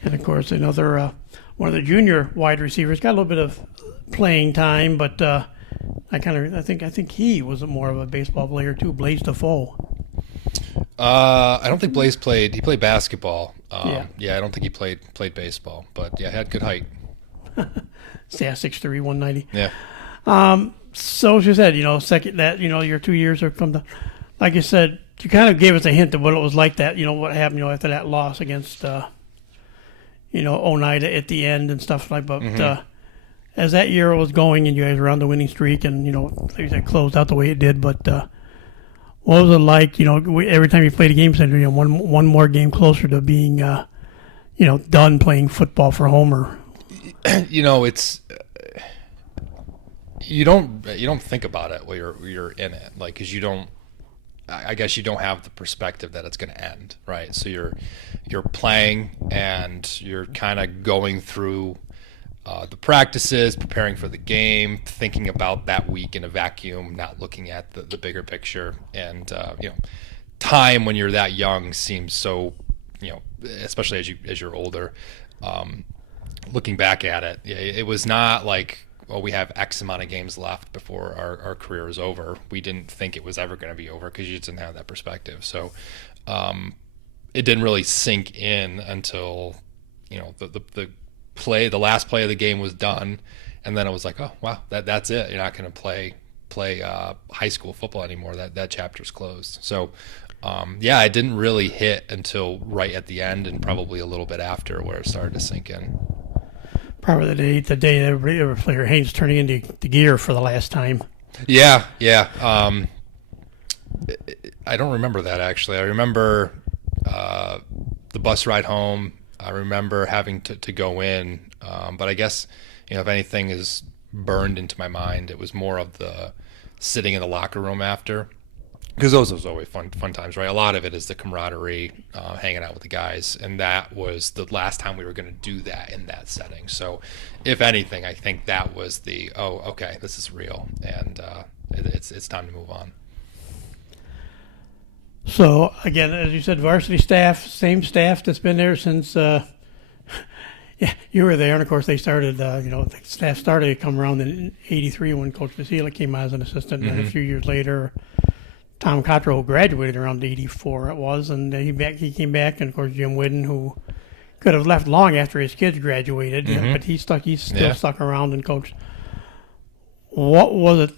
And of course, another one of the junior wide receivers got a little bit of playing time, but I think he was more of a baseball player too. Blaze Defoe. I don't think Blaze played. He played basketball. I don't think he played baseball, but had good height. 6'3", 190. Yeah. So as you said, second that your 2 years have come down. Like you said, you kind of gave us a hint of what it was like that. What happened. After that loss against Oneida at the end and stuff like. But as that year was going and you guys were on the winning streak and like you said, closed out the way it did, but. What was it like, every time you played a game center, one more game closer to being, done playing football for Homer? It's you don't think about it while you're in it, like, because I guess you don't have the perspective that it's going to end, right? So you're playing and you're kind of going through the practices, preparing for the game, thinking about that week in a vacuum, not looking at the bigger picture. And time when you're that young seems so, especially as you're older, looking back at it, it was not like, well, we have X amount of games left before our career is over. We didn't think it was ever going to be over because you just didn't have that perspective. So it didn't really sink in until the last play of the game was done, and then it was like, oh wow, that's it. You're not going to play high school football anymore. That chapter's closed. So it didn't really hit until right at the end and probably a little bit after where it started to sink in. Probably the day every player Haynes turning into the gear for the last time. Yeah. I don't remember that actually. I remember the bus ride home. I remember having to go in, but I guess, if anything is burned into my mind, it was more of the sitting in the locker room after, because those was always fun times, right? A lot of it is the camaraderie, hanging out with the guys, and that was the last time we were going to do that in that setting. So, if anything, I think that was okay, this is real, and it's time to move on. So, again, as you said, varsity staff, same staff that's been there since, Yeah, you were there, and of course they started. The staff started to come around in '83 when Coach Vasila came out as an assistant, and then a few years later, Tom Cottrell graduated around '84. It was, and he came back, and of course Jim Whidden, who could have left long after his kids graduated, but he's still stuck around and coached. What was it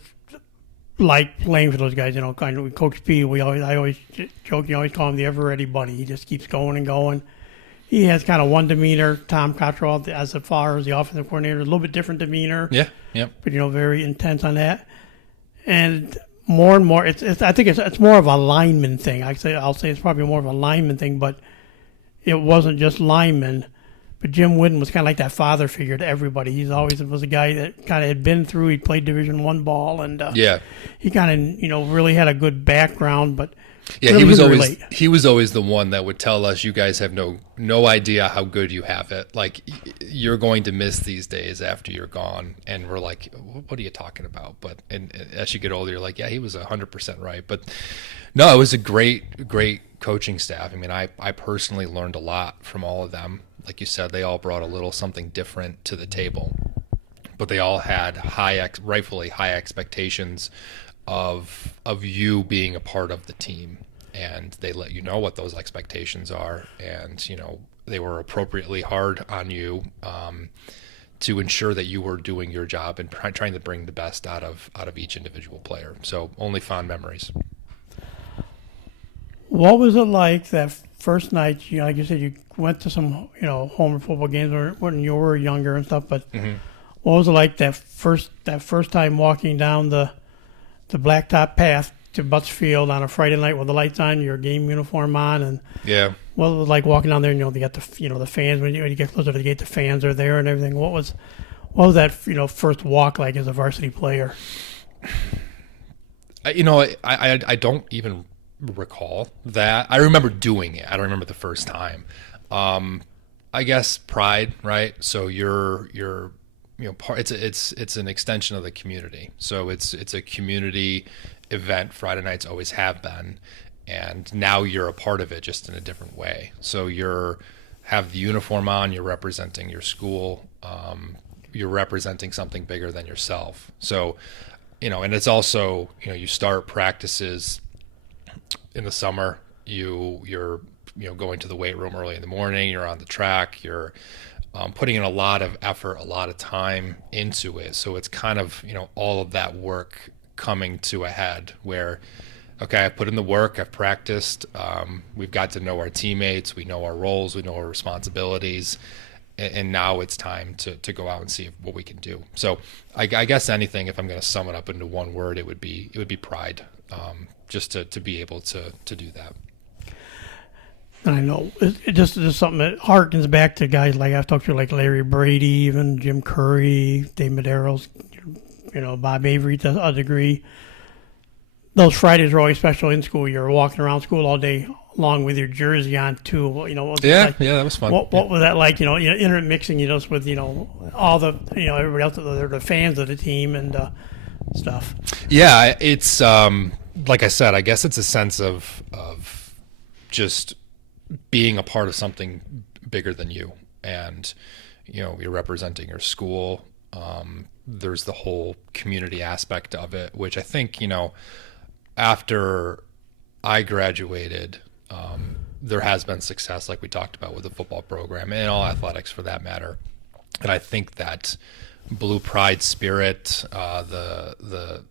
like playing for those guys? Kind of with Coach P. I always joke, you always call him the ever ready buddy. He just keeps going and going. He has kind of one demeanor. Tom Cottrell, as far as the offensive coordinator, a little bit different demeanor. Yeah, yeah. But very intense on that. And more and more, I think it's more of a lineman thing. I'll say it's probably more of a lineman thing, but it wasn't just linemen. But Jim Whidden was kind of like that father figure to everybody. He's always was a guy that kind of had been through. He played Division I ball, and he kind of really had a good background. But yeah, he was always the one that would tell us, "You guys have no idea how good you have it. Like you're going to miss these days after you're gone." And we're like, "What are you talking about?" But and as you get older, you're like, "Yeah, he was 100% right." But no, it was a great coaching staff. I mean, I personally learned a lot from all of them. Like you said, they all brought a little something different to the table, but they all had rightfully high expectations of you being a part of the team, and they let you know what those expectations are, and they were appropriately hard on you to ensure that you were doing your job and trying to bring the best out of each individual player. So only fond memories. What was it like that first night? Like you said, you went to some home football games when you were younger and stuff. But what was it like that first time walking down the blacktop path to Butts Field on a Friday night with the lights on, your game uniform on, and what was it like walking down there? They got the fans when you get closer to the gate, the fans are there and everything. What was that first walk like as a varsity player? I don't even recall that. I remember doing it. I don't remember the first time. I guess pride, right? So you're part. It's an extension of the community. So it's a community event. Friday nights always have been, and now you're a part of it just in a different way. So have the uniform on. You're representing your school. You're representing something bigger than yourself. So and it's also you start practices in the summer. You're going to the weight room early in the morning. You're on the track. You're putting in a lot of effort, a lot of time into it. So it's kind of all of that work coming to a head where, okay, I put in the work, I've practiced, we've got to know our teammates, we know our roles, we know our responsibilities, and now it's time to go out and see what we can do. So I guess anything, if I'm going to sum it up into one word, it would be pride. Just to be able to do that. And I know it just is something that harkens back to guys like I've talked to, like Larry Brady, even Jim Curry, Dave Medeiros, Bob Avery to a degree. Those Fridays are always special in school. You're walking around school all day long with your jersey on too. That was fun. What was that like? Intermixing with all the everybody else, they're the fans of the team and stuff. Yeah, it's like I said, I guess it's a sense of just being a part of something bigger than you, and you're representing your school. There's the whole community aspect of it, which I think after I graduated, there has been success, like we talked about, with the football program and all athletics for that matter. And I think that Blue Pride spirit, the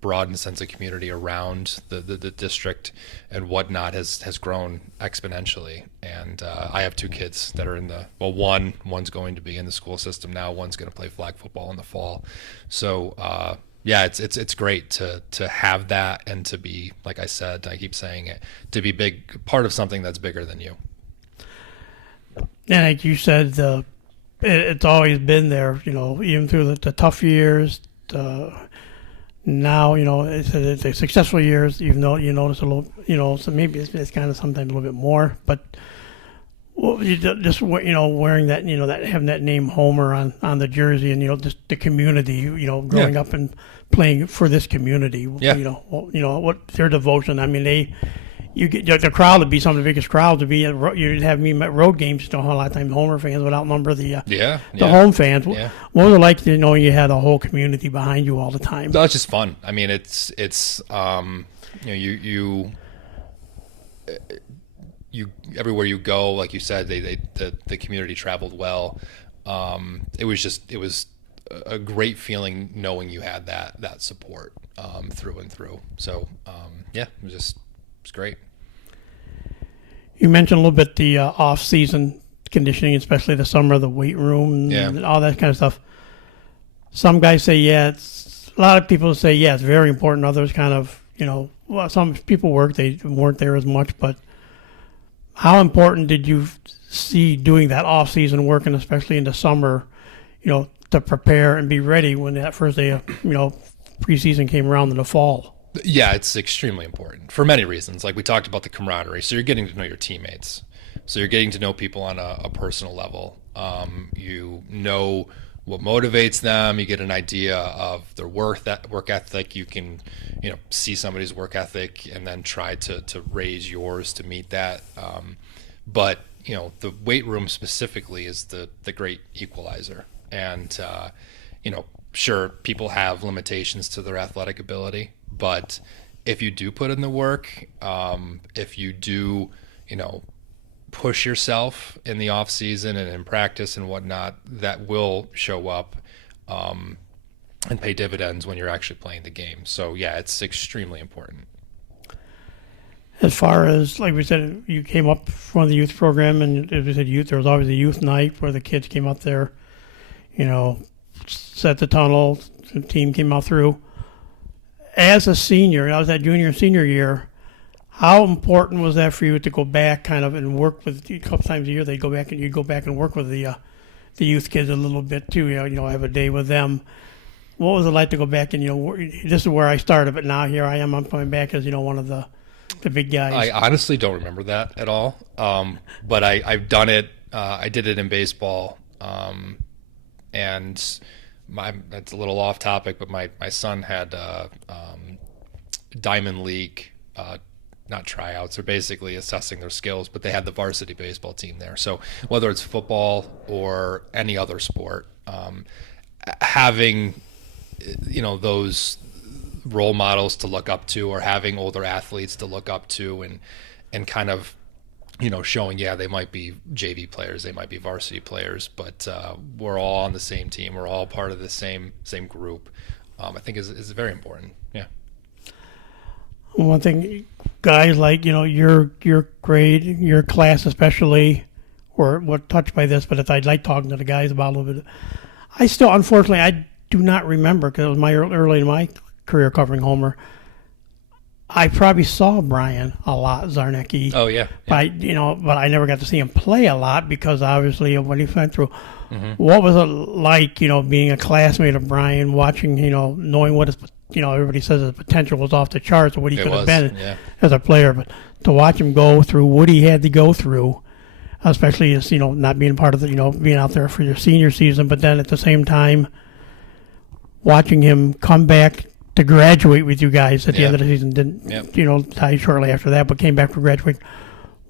broadened sense of community around the district and whatnot has grown exponentially. And I have two kids that are one's going to be in the school system now, one's going to play flag football in the fall. So it's great to have that, and to be, like I said, I keep saying it, to be big part of something that's bigger than you. And like you said, it's always been there, even through the tough years. Now, it's the successful years, even though you notice a little, so maybe it's kind of sometimes a little bit more, but just, wearing that, that having that name Homer on the jersey, and, just the community, growing up and playing for this community, what their devotion. I mean, you get the crowd would be some of the biggest crowds to be. You'd have me at road games. You know, a lot of times Homer fans would outnumber the home fans. Yeah. What was it like to know you had a whole community behind you all the time? No, it's just fun. I mean, it's you everywhere you go, like you said, the community traveled well. It was a great feeling knowing you had that support through and through. So it was great. You mentioned a little bit the off-season conditioning, especially the summer, the weight room, and all that kind of stuff. Some guys say, a lot of people say, it's very important. Others kind of, some people they weren't there as much. But how important did you see doing that off-season work, and especially in the summer, to prepare and be ready when that first day of, preseason came around in the fall? Yeah, it's extremely important for many reasons. Like we talked about the camaraderie. So you're getting to know your teammates. So you're getting to know people on a personal level. You know what motivates them. You get an idea of their work ethic. You can, see somebody's work ethic and then try to raise yours to meet that. But the weight room specifically is the great equalizer. And sure, people have limitations to their athletic ability, but if you do put in the work, if you do, push yourself in the off season and in practice and whatnot, that will show up and pay dividends when you're actually playing the game. So yeah, it's extremely important. As far as, like we said, you came up from the youth program, and as we said, there was always a youth night where the kids came up there, set the tunnel, the team came out through. As a senior, I was at junior and senior year, how important was that for you to go back kind of and work with, a couple times a year, you'd go back and work with the youth kids a little bit too, have a day with them. What was it like to go back and, this is where I started, but now here I am, I'm coming back as, one of the big guys. I honestly don't remember that at all. But I've done it. I did it in baseball. And that's a little off topic, but my son had Diamond League, not tryouts, or basically assessing their skills, but they had the varsity baseball team there. So whether it's football or any other sport, having, those role models to look up to, or having older athletes to look up to, and kind of, showing, they might be JV players, they might be varsity players, but we're all on the same team. We're all part of the same group. I think is very important. Yeah. One thing, guys like, your grade, your class especially, were touched by this, but I'd like talking to the guys about a little bit. I still, unfortunately, I do not remember, because it was early in my career covering Homer. I probably saw Brian a lot, Zarnecki. Oh yeah. But I never got to see him play a lot, because obviously of what he went through. Mm-hmm. What was it like, being a classmate of Brian, watching, knowing what his, everybody says his potential was off the charts, or what he could have been as a player, but to watch him go through what he had to go through, especially as, not being part of the, being out there for your senior season, but then at the same time, watching him come back to graduate with you guys at the end of the season, didn't, die shortly after that, but came back for graduate.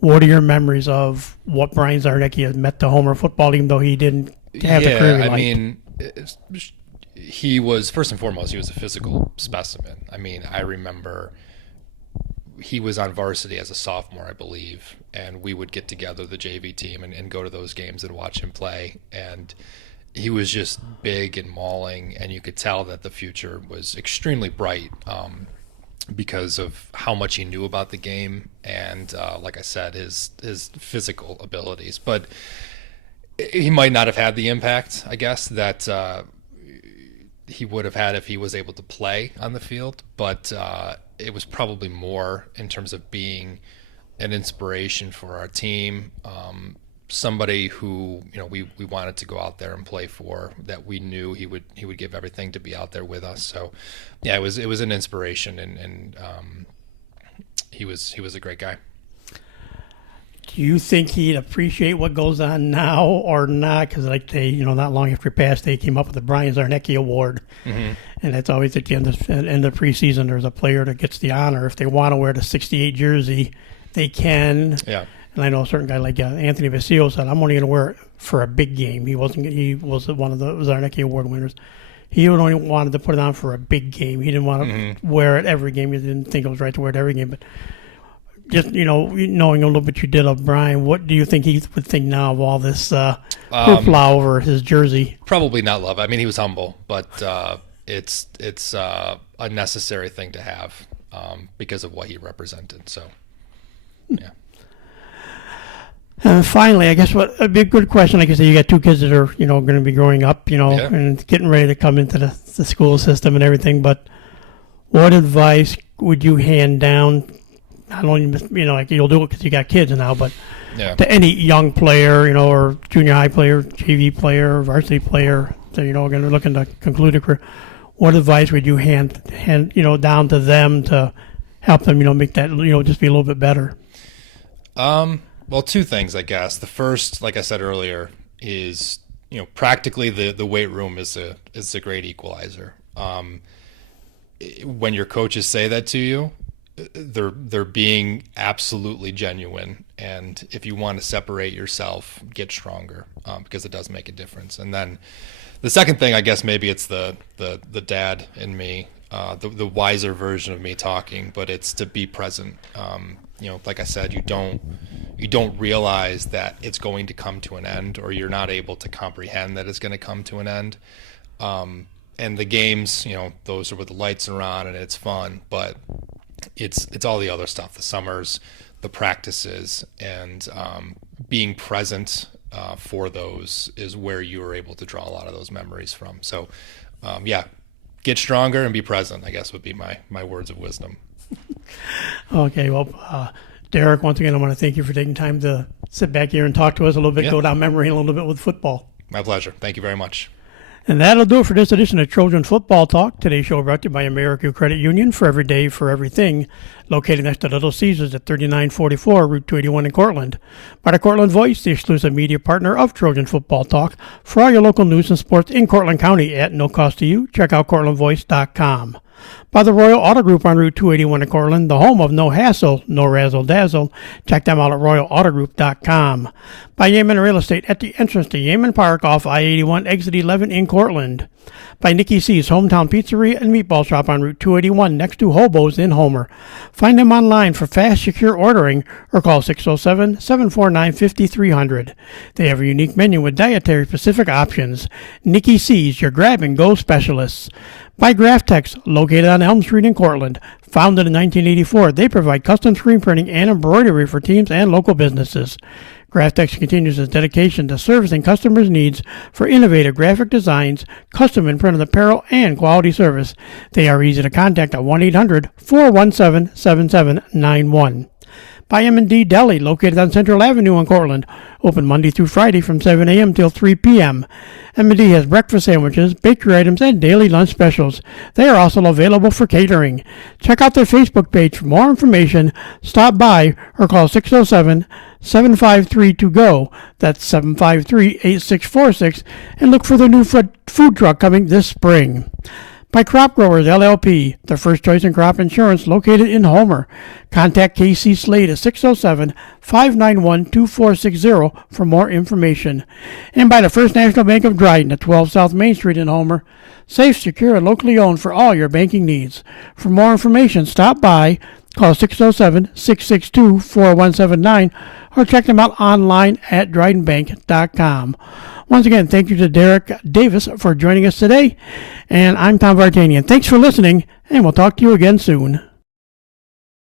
What are your memories of what Brian Zarnecki has meant to Homer football, even though he didn't have the career he liked? I mean, he was, first and foremost, he was a physical specimen. I mean, I remember he was on varsity as a sophomore, I believe, and we would get together, the JV team, and go to those games and watch him play. And he was just big and mauling, and you could tell that the future was extremely bright because of how much he knew about the game and, like I said, his physical abilities. But he might not have had the impact, I guess, that he would have had if he was able to play on the field. But it was probably more in terms of being an inspiration for our team, somebody who we wanted to go out there and play for, that we knew he would give everything to be out there with us. So yeah, it was an inspiration, and he was a great guy. Do you think he'd appreciate what goes on now or not? Because like not long after he passed, they came up with the Brian Zarnecki Award. Mm-hmm. And that's always at the end of preseason. There's a player that gets the honor. If they want to wear the 68 jersey, they can. Yeah. And I know a certain guy like Anthony Vasile said, I'm only going to wear it for a big game. He was one of the Zarnecki Award winners. He only wanted to put it on for a big game. He didn't want to wear it every game. He didn't think it was right to wear it every game. But just, knowing a little bit you did of Brian, what do you think he would think now of all this hoopla over his jersey? Probably not love it. I mean, he was humble, but it's a necessary thing to have because of what he represented. So, yeah. And finally, I guess what a big good question. Like I said, you got two kids that are going to be growing up, and getting ready to come into the school system and everything. But what advice would you hand down? Not only like you'll do it because you got kids now, but to any young player, or junior high player, JV player, varsity player, that going to looking to conclude a career. What advice would you hand down to them to help them make that just be a little bit better? Well, two things, I guess. The first, like I said earlier, is practically the weight room is a great equalizer. When your coaches say that to you, they're being absolutely genuine, and if you want to separate yourself, get stronger, because it does make a difference. And then the second thing, I guess maybe it's the dad in me, the wiser version of me talking, but it's to be present. Like I said, you don't realize that it's going to come to an end, or you're not able to comprehend that it's going to come to an end. And the games, those are where the lights are on and it's fun, but it's all the other stuff, the summers, the practices, and being present for those is where you are able to draw a lot of those memories from. So, get stronger and be present, I guess, would be my words of wisdom. Okay, well, Derek, once again, I want to thank you for taking time to sit back here and talk to us a little bit, go down memory lane a little bit with football. My pleasure. Thank you very much. And that'll do it for this edition of Trojan Football Talk. Today's show brought to you by American Credit Union, for every day, for everything, located next to Little Caesars at 3944 Route 281 in Cortland. By the Cortland Voice, the exclusive media partner of Trojan Football Talk. For all your local news and sports in Cortland County at no cost to you, check out CortlandVoice.com. By the Royal Auto Group on Route 281 in Cortland, the home of no hassle, no razzle-dazzle. Check them out at RoyalAutoGroup.com. By Yemen Real Estate at the entrance to Yemen Park off I-81 exit 11 in Cortland. By Nicky C's Hometown Pizzeria and Meatball Shop on Route 281 next to Hobo's in Homer. Find them online for fast, secure ordering or call 607-749-5300. They have a unique menu with dietary specific options. Nicky C's, your grab-and-go specialists. By Graphtex, located on Elm Street in Cortland. Founded in 1984, they provide custom screen printing and embroidery for teams and local businesses. Graphtex continues its dedication to servicing customers' needs for innovative graphic designs, custom and printed apparel, and quality service. They are easy to contact at 1-800-417-7791. By M&D Deli, located on Central Avenue in Cortland. Open Monday through Friday from 7 a.m. till 3 p.m. M&D has breakfast sandwiches, bakery items, and daily lunch specials. They are also available for catering. Check out their Facebook page for more information. Stop by or call 607-753-TO-GO. That's 753-8646. And look for their new food truck coming this spring. By Crop Growers LLP, the first choice in crop insurance, located in Homer. Contact KC Slade at 607-591-2460 for more information. And by the First National Bank of Dryden at 12 South Main Street in Homer. Safe, secure, and locally owned for all your banking needs. For more information, stop by, call 607-662-4179, or check them out online at drydenbank.com. Once again, thank you to Derek Davis for joining us today. And I'm Tom Vartanian. Thanks for listening, and we'll talk to you again soon.